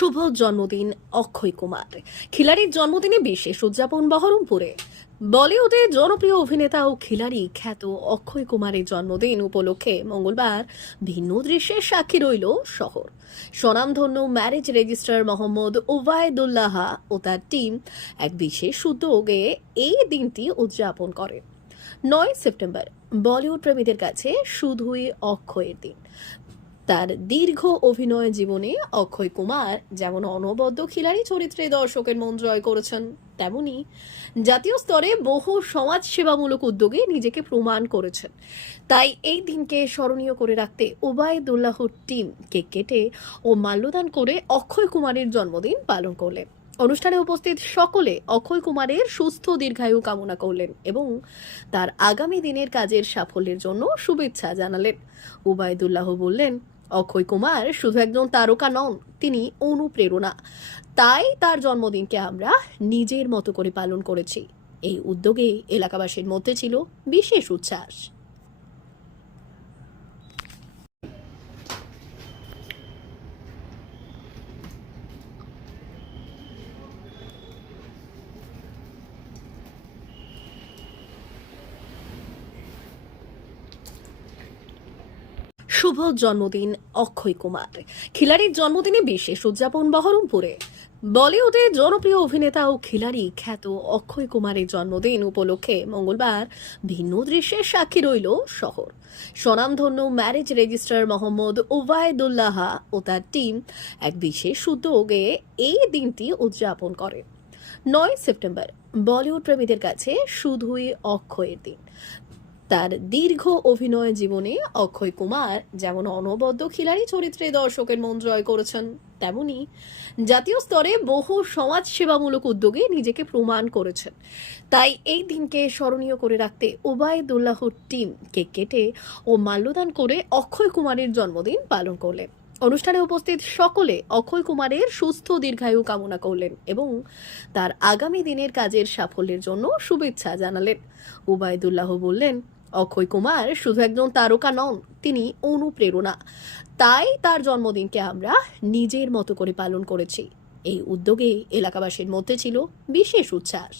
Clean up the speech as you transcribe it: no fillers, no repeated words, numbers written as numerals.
শুভ জন্মদিন অক্ষয় কুমার। খিলাড়ির জন্মদিনে বিশেষ উদযাপন বহরমপুরে। বলিউডের জনপ্রিয় অভিনেতা ও খিলাড়ি খ্যাত অক্ষয় কুমারের জন্মদিন উপলক্ষে মঙ্গলবার ভিন্ন দৃশ্যের সাক্ষী রইল শহর। স্বনামধন্য ম্যারেজ রেজিস্ট্রার মোহাম্মদ ওবায়দুল্লাহ ও তার টিম এক বিশেষ উদ্যোগে এই দিনটি উদযাপন করে। 9 সেপ্টেম্বর বলিউড প্রেমীদের কাছে শুধুই অক্ষয়ের দিন। তার দীর্ঘ অভিনয় জীবনে অক্ষয় কুমার যেমন অনবদ্য খিলাড়ি চরিত্রে দর্শকের মন জয় করেছেন, তেমনি জাতীয় স্তরে বহু সমাজ সেবামূলক উদ্যোগে নিজেকে প্রমাণ করেছেন। তাই এই দিনকে স্মরণীয় করে রাখতে ওবায়দুল্লাহর টিম কেক কেটে ও মাল্যদান করে অক্ষয় কুমারের জন্মদিন পালন করলেন। অনুষ্ঠানে উপস্থিত সকলে অক্ষয় কুমারের সুস্থ দীর্ঘায়ু কামনা করলেন এবং তার আগামী দিনের কাজের সাফল্যের জন্য শুভেচ্ছা জানালেন। ওবায়দুল্লাহ বললেন, অক্ষয় কুমার শুধু একজন তারকা নন, তিনি অনুপ্রেরণা। তাই তার জন্মদিনকে আমরা নিজের মতো করে পালন করেছি। এই উদ্যোগে এলাকাবাসীর মধ্যে ছিল বিশেষ উচ্ছ্বাস। শুভ জন্মদিন অক্ষয় কুমার। খিলাড়ির জন্মদিনে বিশেষ উদযাপন বহরমপুরে। বলিউডের জনপ্রিয় অভিনেতা ও খিলাড়ি খ্যাত অক্ষয় কুমারের জন্মদিন উপলক্ষে মঙ্গলবার ভিন্ন দৃশ্যের সাক্ষী রইল শহর। স্বনামধন্য ম্যারেজ রেজিস্ট্রার মোহাম্মদ ওবায়দুল্লাহ ও তার টিম এক বিশেষ উদ্যোগে এই দিনটি উদযাপন করে। 9 সেপ্টেম্বর বলিউড প্রেমীদের কাছে শুধুই অক্ষয়ের দিন। তার দীর্ঘ অভিনয় জীবনে অক্ষয় কুমার যেমন অনবদ্য খিলাড়ি চরিত্রে দর্শকের মন জয় করেছেন, তেমনি জাতীয় স্তরে বহু সমাজ সেবামূলক উদ্যোগে নিজেকে প্রমাণ করেছেন। তাই এই দিনকে স্মরণীয় করে রাখতে ওবায়দুল্লাহর টিম কেক কেটে ও মাল্যদান করে অক্ষয় কুমারের জন্মদিন পালন করলেন। অনুষ্ঠানে উপস্থিত সকলে অক্ষয় কুমারের সুস্থ দীর্ঘায়ু কামনা করলেন এবং তার আগামী দিনের কাজের সাফল্যের জন্য শুভেচ্ছা জানালেন। ওবায়দুল্লাহ বললেন, অক্ষয় কুমার শুধু একজন তারকা নন, তিনি অনুপ্রেরণা। তাই তার জন্মদিনকে আমরা নিজের মতো করে পালন করেছি। এই উদ্যোগে এলাকাবাসীর মধ্যে ছিল বিশেষ উচ্ছ্বাস।